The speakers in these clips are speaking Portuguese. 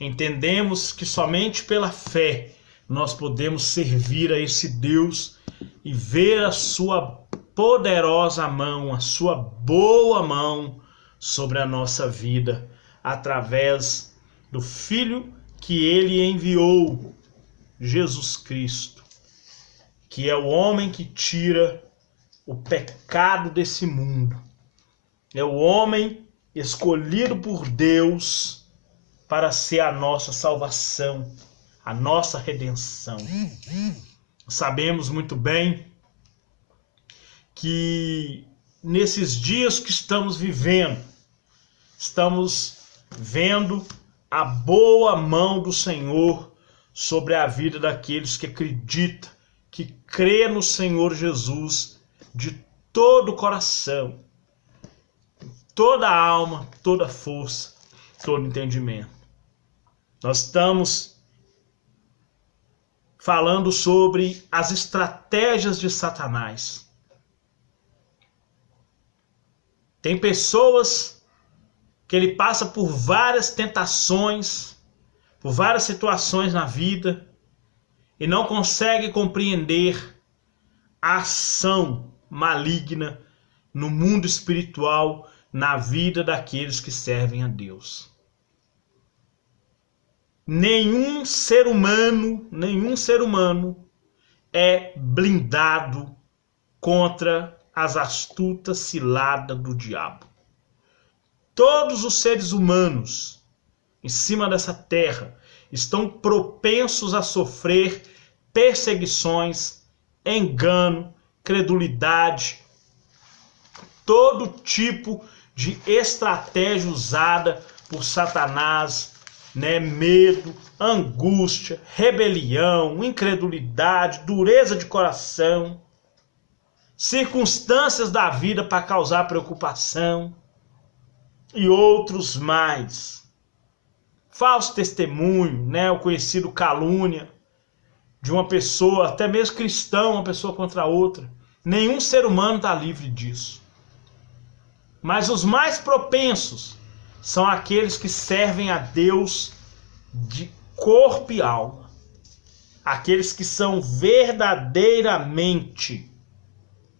entendemos que somente pela fé nós podemos servir a esse Deus e ver a sua poderosa mão, a sua boa mão sobre a nossa vida, através do Filho que ele enviou, Jesus Cristo, que é o homem que tira o pecado desse mundo. É o homem escolhido por Deus para ser a nossa salvação, a nossa redenção. Sabemos muito bem que nesses dias que estamos vivendo, estamos vendo a boa mão do Senhor sobre a vida daqueles que acreditam, que crê no Senhor Jesus de todo o coração, toda a alma, toda a força, todo entendimento. Nós estamos falando sobre as estratégias de Satanás. Tem pessoas que ele passa por várias tentações, por várias situações na vida e não consegue compreender a ação maligna no mundo espiritual, na vida daqueles que servem a Deus. Nenhum ser humano é blindado contra as astutas ciladas do diabo. Todos os seres humanos em cima dessa terra estão propensos a sofrer perseguições, engano, credulidade, todo tipo de estratégia usada por Satanás, medo, angústia, rebelião, incredulidade, dureza de coração, circunstâncias da vida para causar preocupação e outros mais. Falso testemunho, o conhecido calúnia de uma pessoa, até mesmo cristão, uma pessoa contra a outra. Nenhum ser humano está livre disso. Mas os mais propensos são aqueles que servem a Deus de corpo e alma. Aqueles que são verdadeiramente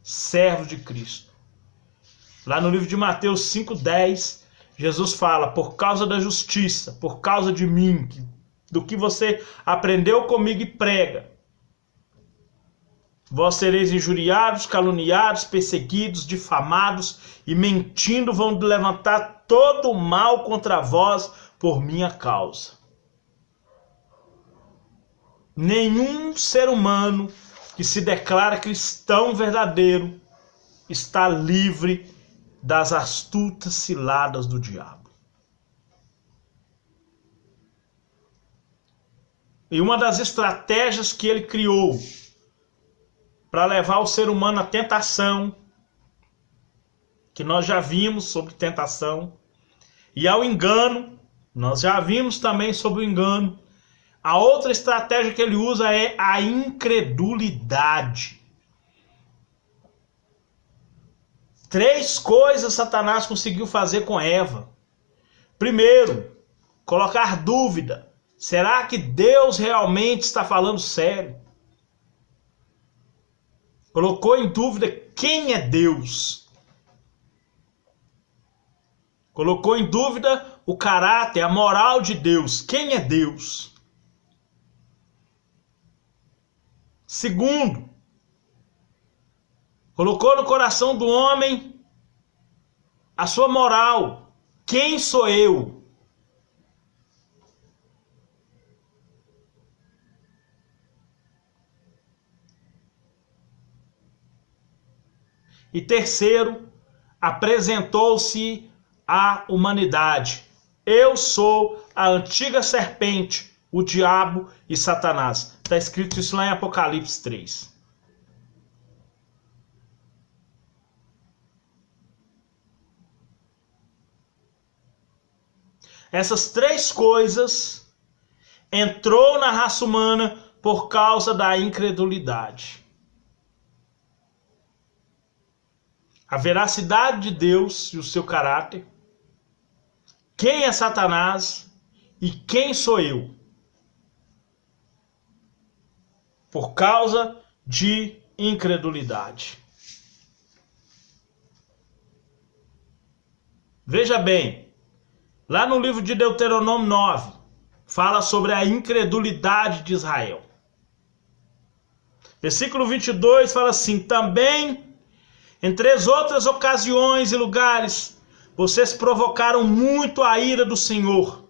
servos de Cristo. Lá no livro de Mateus 5,10, Jesus fala: por causa da justiça, por causa de mim, do que você aprendeu comigo e prega, vós sereis injuriados, caluniados, perseguidos, difamados, e mentindo vão levantar todo o mal contra vós por minha causa. Nenhum ser humano que se declara cristão verdadeiro está livre das astutas ciladas do diabo. E uma das estratégias que ele criou para levar o ser humano à tentação, que nós já vimos sobre tentação, e ao engano, nós já vimos também sobre o engano. A outra estratégia que ele usa é a incredulidade. 3 coisas Satanás conseguiu fazer com Eva. Primeiro, colocar dúvida. Será que Deus realmente está falando sério? Colocou em dúvida quem é Deus. Colocou em dúvida o caráter, a moral de Deus. Quem é Deus? Segundo, colocou no coração do homem a sua moral. Quem sou eu? E terceiro, apresentou-se à humanidade. Eu sou a antiga serpente, o diabo e Satanás. Está escrito isso lá em Apocalipse 3. Essas 3 coisas entrou na raça humana por causa da incredulidade. A veracidade de Deus e o seu caráter, quem é Satanás E quem sou eu? Por causa de incredulidade. Veja bem, lá no livro de Deuteronômio 9, fala sobre a incredulidade de Israel. Versículo 22 fala assim: também, em 3 outras ocasiões e lugares, vocês provocaram muito a ira do Senhor,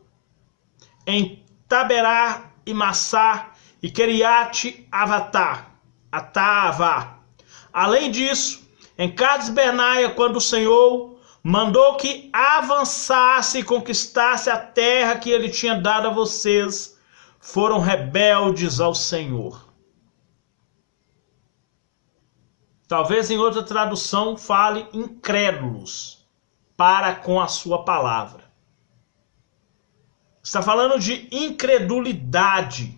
em Taberá e Massá e Queriate Atavá. Além disso, em Cades Bernaia, quando o Senhor mandou que avançasse e conquistasse a terra que ele tinha dado a vocês, foram rebeldes ao Senhor. Talvez em outra tradução fale incrédulos para com a sua palavra. Está falando de incredulidade.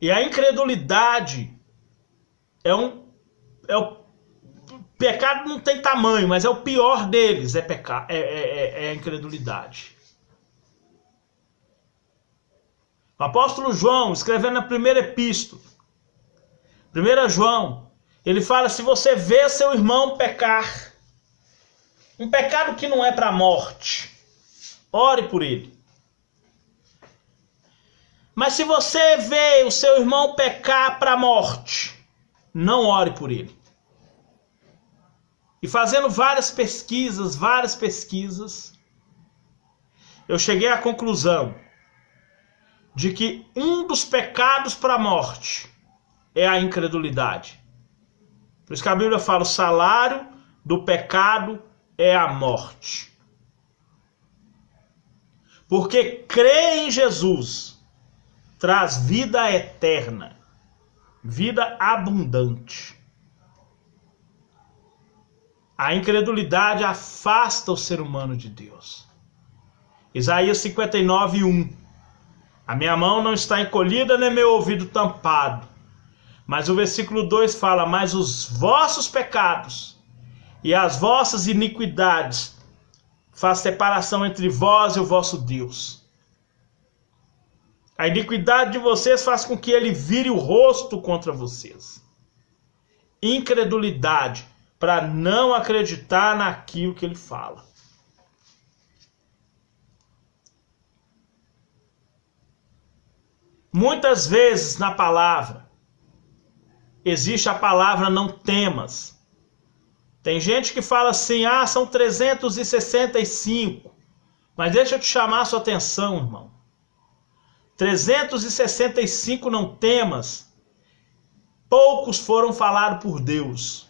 E a incredulidade o pecado não tem tamanho, mas é o pior deles, é a incredulidade. O apóstolo João, escrevendo na primeira epístola, 1 João, ele fala: se você vê seu irmão pecar, um pecado que não é para a morte, ore por ele. Mas se você vê o seu irmão pecar para a morte, não ore por ele. E fazendo várias pesquisas, eu cheguei à conclusão de que um dos pecados para a morte é a incredulidade. Por isso que a Bíblia fala: o salário do pecado é a morte. Porque crer em Jesus traz vida eterna, vida abundante. A incredulidade afasta o ser humano de Deus. Isaías 59:1. A minha mão não está encolhida, nem meu ouvido tampado. Mas o versículo 2 fala: mas os vossos pecados e as vossas iniquidades faz separação entre vós e o vosso Deus. A iniquidade de vocês faz com que ele vire o rosto contra vocês. Incredulidade, para não acreditar naquilo que ele fala. Muitas vezes na palavra existe a palavra não temas. Tem gente que fala assim: são 365. Mas deixa eu te chamar a sua atenção, irmão. 365 não temas, poucos foram falados por Deus.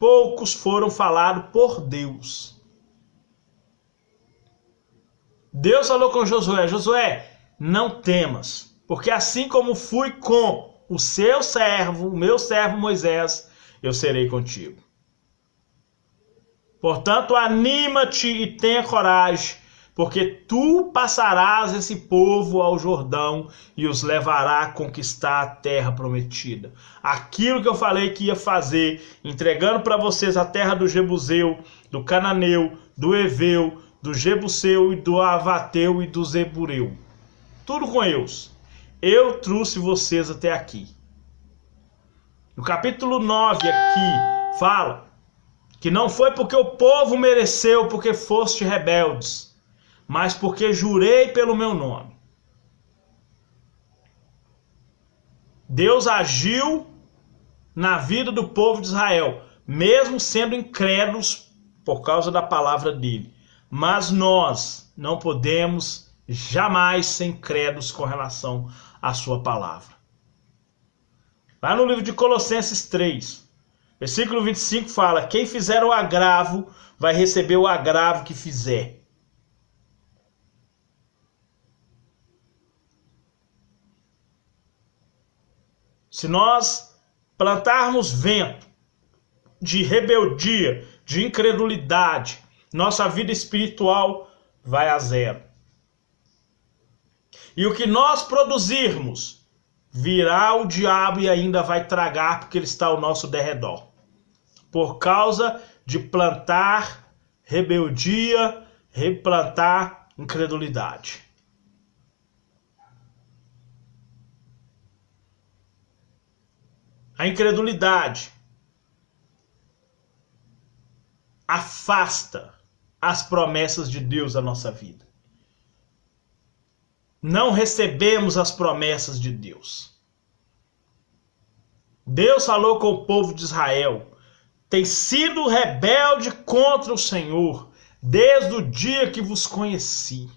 Poucos foram falados por Deus. Deus falou com Josué: Josué, não temas, porque assim como fui com o seu servo, o meu servo Moisés, eu serei contigo. Portanto, anima-te e tenha coragem, porque tu passarás esse povo ao Jordão e os levará a conquistar a terra prometida. Aquilo que eu falei que ia fazer, entregando para vocês a terra do Jebuseu, do Cananeu, do Eveu, do Jebuseu e do Avateu e do Zebureu. Tudo com eles. Eu trouxe vocês até aqui. No capítulo 9 aqui fala que não foi porque o povo mereceu, porque foste rebeldes, mas porque jurei pelo meu nome. Deus agiu na vida do povo de Israel, mesmo sendo incrédulos por causa da palavra dele. Mas nós não podemos jamais ser incrédulos com relação à sua palavra. Lá no livro de Colossenses 3, versículo 25 fala: quem fizer o agravo vai receber o agravo que fizer. Se nós plantarmos vento de rebeldia, de incredulidade, nossa vida espiritual vai a zero. E o que nós produzirmos virá o diabo e ainda vai tragar, porque ele está ao nosso derredor. por causa de plantar rebeldia, replantar incredulidade. A incredulidade afasta as promessas de Deus da nossa vida. Não recebemos as promessas de Deus. Deus falou com o povo de Israel: tem sido rebelde contra o Senhor desde o dia que vos conheci.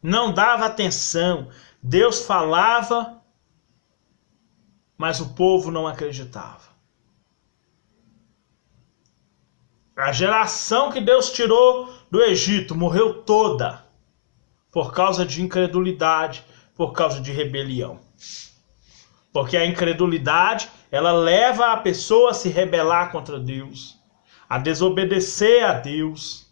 Não dava atenção. Deus falava, mas o povo não acreditava. A geração que Deus tirou do Egito morreu toda por causa de incredulidade, por causa de rebelião. Porque a incredulidade, ela leva a pessoa a se rebelar contra Deus, a desobedecer a Deus.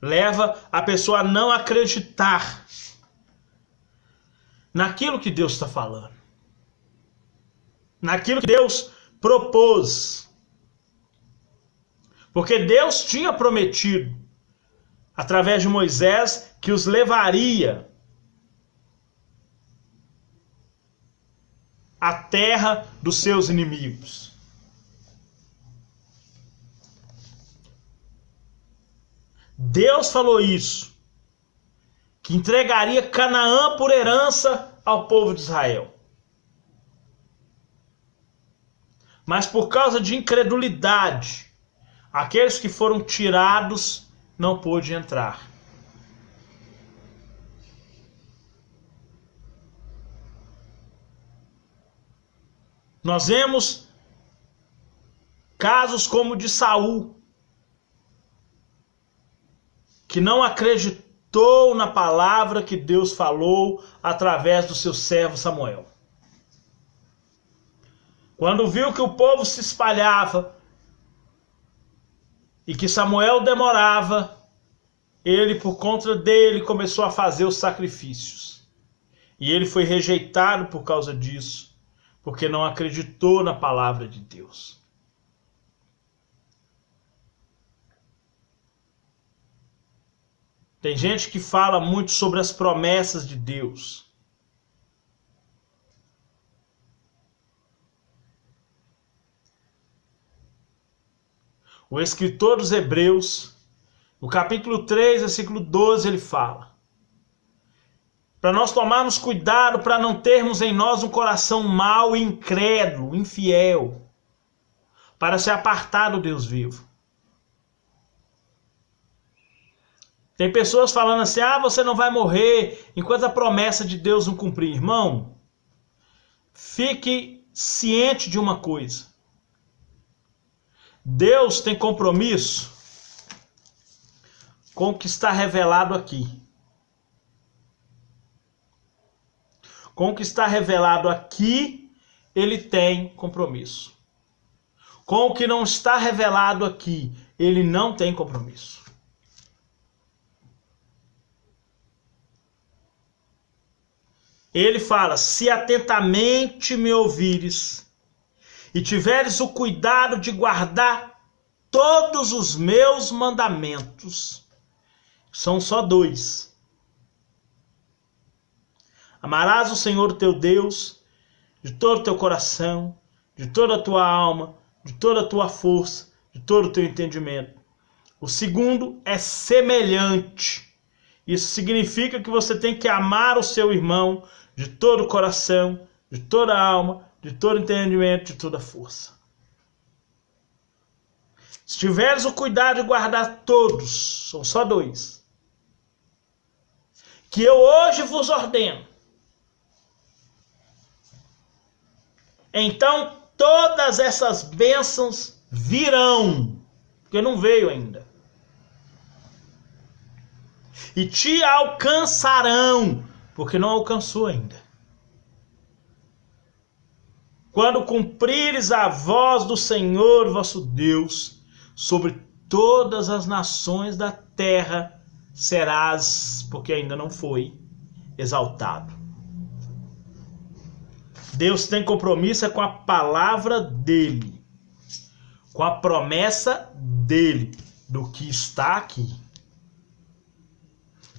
Leva a pessoa a não acreditar naquilo que Deus está falando, naquilo que Deus propôs. Porque Deus tinha prometido, através de Moisés, que os levaria à terra dos seus inimigos. Deus falou isso, que entregaria Canaã por herança ao povo de Israel. Mas por causa de incredulidade, aqueles que foram tirados não pôde entrar. Nós vemos casos como o de Saul, que não acreditou na palavra que Deus falou através do seu servo Samuel. Quando viu que o povo se espalhava e que Samuel demorava, ele, por conta dele, começou a fazer os sacrifícios. E ele foi rejeitado por causa disso, porque não acreditou na palavra de Deus. Tem gente que fala muito sobre as promessas de Deus. O escritor dos Hebreus, no capítulo 3, versículo 12, ele fala: para nós tomarmos cuidado para não termos em nós um coração mau e incrédulo, infiel, para se apartar do Deus vivo. Tem pessoas falando assim: você não vai morrer enquanto a promessa de Deus não cumprir. Irmão, fique ciente de uma coisa. Deus tem compromisso com o que está revelado aqui. Com o que está revelado aqui, ele tem compromisso. Com o que não está revelado aqui, ele não tem compromisso. Ele fala: se atentamente me ouvires e tiveres o cuidado de guardar todos os meus mandamentos. São só 2. Amarás o Senhor teu Deus de todo o teu coração, de toda a tua alma, de toda a tua força, de todo o teu entendimento. O segundo é semelhante. Isso significa que você tem que amar o seu irmão de todo o coração, de toda a alma, de todo o entendimento, de toda a força. Se tiveres o cuidado de guardar todos, são só 2, que eu hoje vos ordeno, então todas essas bênçãos virão, porque não veio ainda, e te alcançarão, porque não alcançou ainda. Quando cumprires a voz do Senhor vosso Deus sobre todas as nações da terra serás, porque ainda não foi exaltado. Deus tem compromisso com a palavra dele, com a promessa dele, do que está aqui.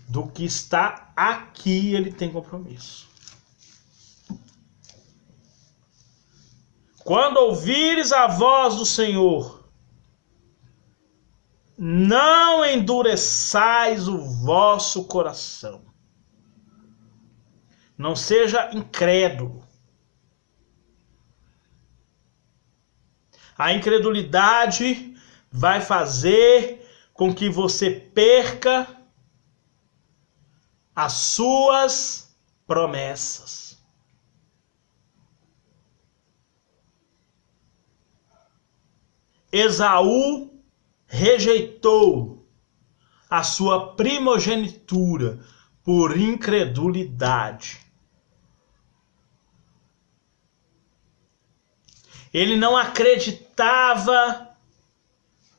Do que está aqui, ele tem compromisso. Quando ouvires a voz do Senhor, não endureçais o vosso coração. Não seja incrédulo. A incredulidade vai fazer com que você perca as suas promessas. Esaú rejeitou a sua primogenitura por incredulidade. Ele não acreditava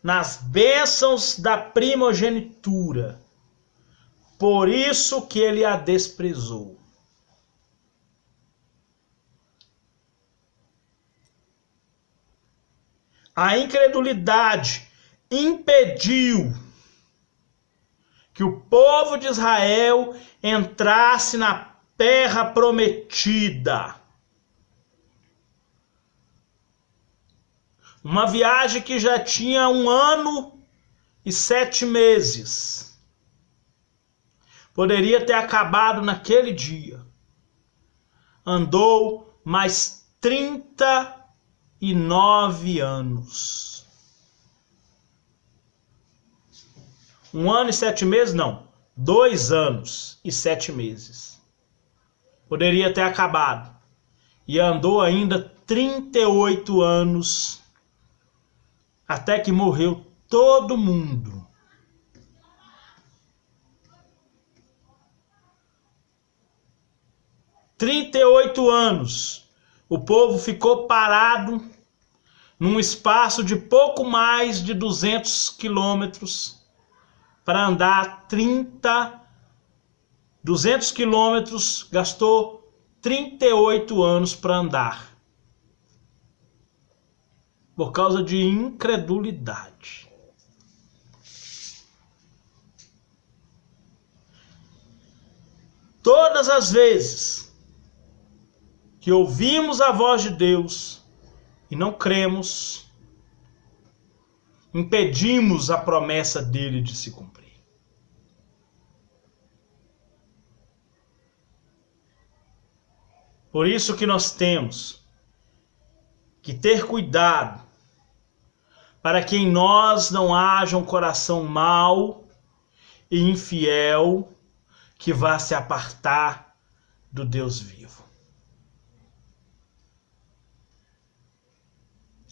nas bênçãos da primogenitura. Por isso que ele a desprezou. A incredulidade impediu que o povo de Israel entrasse na terra prometida. Uma viagem que já tinha 1 ano e 7 meses. Poderia ter acabado naquele dia. Andou mais 39 anos. 1 ano e 7 meses? Não. 2 anos e 7 meses. Poderia ter acabado. E andou ainda 38 anos. Até que morreu todo mundo. "38 anos. O povo ficou parado num espaço de pouco mais de 200 quilômetros para andar 200 quilômetros, gastou 38 anos para andar. Por causa de incredulidade. Todas as vezes que ouvimos a voz de Deus e não cremos, impedimos a promessa dele de se cumprir. Por isso que nós temos que ter cuidado para que em nós não haja um coração mau e infiel que vá se apartar do Deus vivo.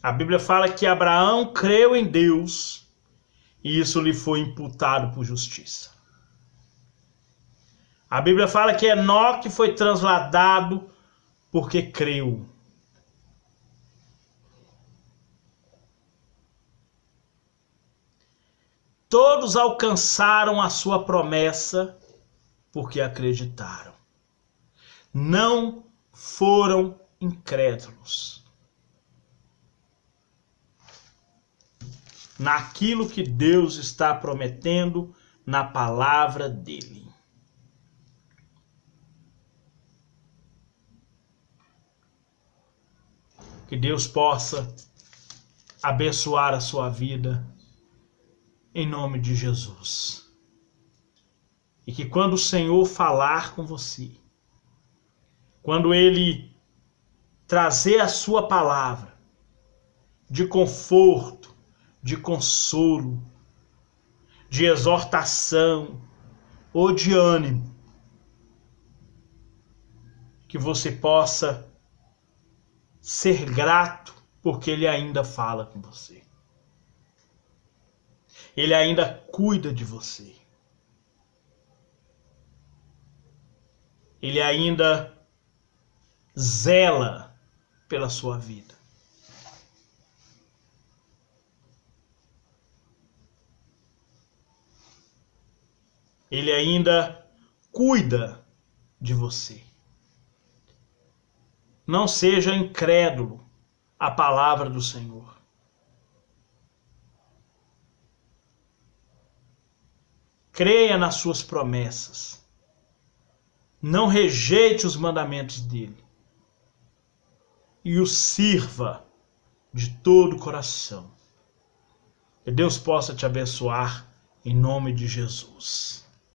A Bíblia fala que Abraão creu em Deus e isso lhe foi imputado por justiça. A Bíblia fala que Enoque foi transladado porque creu. Todos alcançaram a sua promessa porque acreditaram. Não foram incrédulos naquilo que Deus está prometendo na palavra dele. Que Deus possa abençoar a sua vida em nome de Jesus. E que quando o Senhor falar com você, quando Ele trazer a sua palavra de conforto, de consolo, de exortação ou de ânimo, que você possa ser grato porque Ele ainda fala com você. Ele ainda cuida de você. Ele ainda zela pela sua vida. Ele ainda cuida de você. Não seja incrédulo à palavra do Senhor. Creia nas suas promessas. Não rejeite os mandamentos dele. E o sirva de todo o coração. Que Deus possa te abençoar em nome de Jesus.